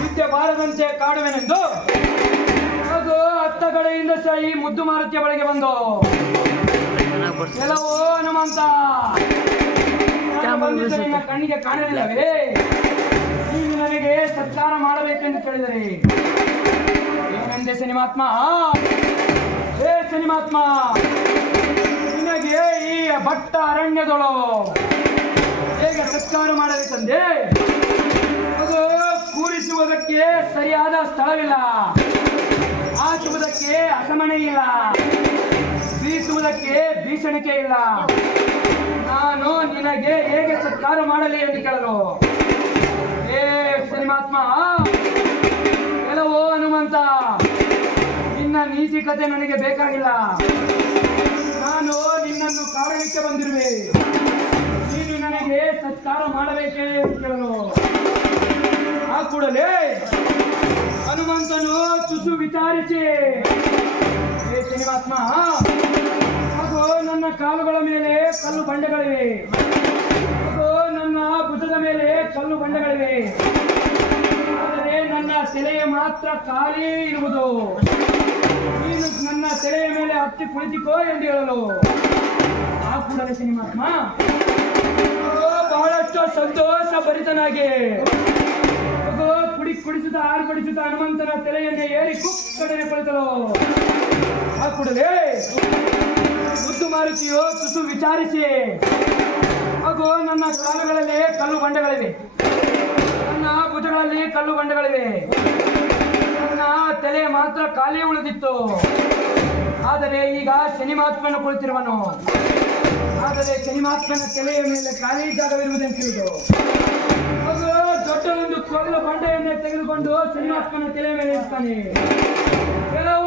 ವಿದ್ಯೆ ಬಾರದಂತೆ ಕಾಡುವೆನೆಂದು ಅದು ಹತ್ತ ಕಡೆಯಿಂದ ಈ ಮುದ್ದು ಮಾರುತಿಯ ಬಳಿಗೆ ಬಂದು ಕೆಲವು ಹನುಮಂತ ನಿನ್ನ ಕಣ್ಣಿಗೆ ಕಾಣಲಿಲ್ಲವೇ? ನೀನು ನನಗೆ ಸತ್ಕಾರ ಮಾಡಬೇಕೆಂದು ಕೇಳಿದರೆ ಏನೆಂದೆ ಸಿನಿಮಾತ್ಮ? ಹೇ ಸಿನಿಮಾತ್ಮ, ನಿನಗೆ ಈ ಭಟ್ಟ ಅರಣ್ಯದೊಳು ಹೇಗೆ ಸತ್ಕಾರ ಮಾಡಬೇಕಂದೆ? ಅದು ಕೂರಿಸುವುದಕ್ಕೆ ಸರಿಯಾದ ಸ್ಥಳವಿಲ್ಲ, ಹಾಕುವುದಕ್ಕೆ ಅಸಮಣೆ ಇಲ್ಲ, ಬೀಸುವುದಕ್ಕೆ ಭೀಷಣಿಕೆ ಇಲ್ಲ. ನಾನು ನಿನಗೆ ಹೇಗೆ ಸತ್ಕಾರ ಮಾಡಲಿ ಎಂದು ಕೇಳಲು ಏ ಸಿನಿಮಾತ್ಮ, ಕೆಲವು ಹನುಮಂತ, ನಿನ್ನ ನೀತಿ ಕಥೆ ನನಗೆ ಬೇಕಾಗಿಲ್ಲ. ನಾನು ನಿನ್ನನ್ನು ಕಾಡಲಿಕ್ಕೆ ಬಂದಿರುವೆ, ನೀನು ನನಗೆ ಸತ್ಕಾರ ಮಾಡಬೇಕೇ ಎಂದು ಕೇಳಲು ಆ ಕೂಡಲೇ ಹನುಮಂತನು ತುಸು ವಿಚಾರಿಸಿ ಹೇ ಶ್ರೀನಿವಾತ್ಮ, ಹಾಗೂ ನನ್ನ ಕಾಲುಗಳ ಮೇಲೆ ಕಲ್ಲು ಬಂಡೆಗಳಿವೆ, ಹಾಗೂ ನನ್ನ ಭುಜದ ಮೇಲೆ ಕಲ್ಲು ಬಂಡೆಗಳಿವೆ, ಆದರೆ ನನ್ನ ತಲೆಯ ಮಾತ್ರ ಖಾಲಿ ಇರುವುದು. ನೀನು ನನ್ನ ತಲೆಯ ಮೇಲೆ ಹತ್ತಿ ಕುಳಿತಿಕೋ ಎಂದು ಹೇಳಲು ಆ ಕೂಡಲೇ ಶ್ರೀನಿವಾತ್ಮ ಬಹಳಷ್ಟು ಸಂತೋಷ ಭರಿತನಾಗಿ ಕುಡಿಸುತ್ತಾ ಆರ್ಪಡಿಸುತ್ತಾ ಹನುಮಂತನ ತಲೆಯನ್ನೇ ಏರಿ ಕುಕ್ಕಡನೆ ಕುಳಿತಲು ಆ ಕೂಡಲೇ ಮುದ್ದು ಮಾರುತಿಯು ತುಸು ವಿಚಾರಿಸಿ ಹಾಗೂ ನನ್ನ ಕಾಲುಗಳಲ್ಲಿ ಕಲ್ಲು ಬಂಡೆಗಳಿವೆ, ನನ್ನ ಭುಜಗಳಲ್ಲಿ ಕಲ್ಲು ಬಂಡೆಗಳಿವೆ, ನನ್ನ ತಲೆ ಮಾತ್ರ ಖಾಲಿ ಉಳಿದಿತ್ತು. ಆದರೆ ಈಗ ಶನಿಮಾತ್ಮನು ಕುಳಿತಿರುವನು, ಆದರೆ ಶನಿಮಾತ್ಮನ ತಲೆಯ ಮೇಲೆ ಖಾಲಿ ಜಾಗವಿರುವುದೆಂದು ತಿಳಿದು ದೊಡ್ಡ ಒಂದು ಕೋಗಲ ಬಂಡೆಯನ್ನೇ ತೆಗೆದುಕೊಂಡು ಶನಿಮಾತ್ಮನ ತಲೆಯ ಮೇಲೆ ಇರ್ತಾನೆ. ಕೆಲವು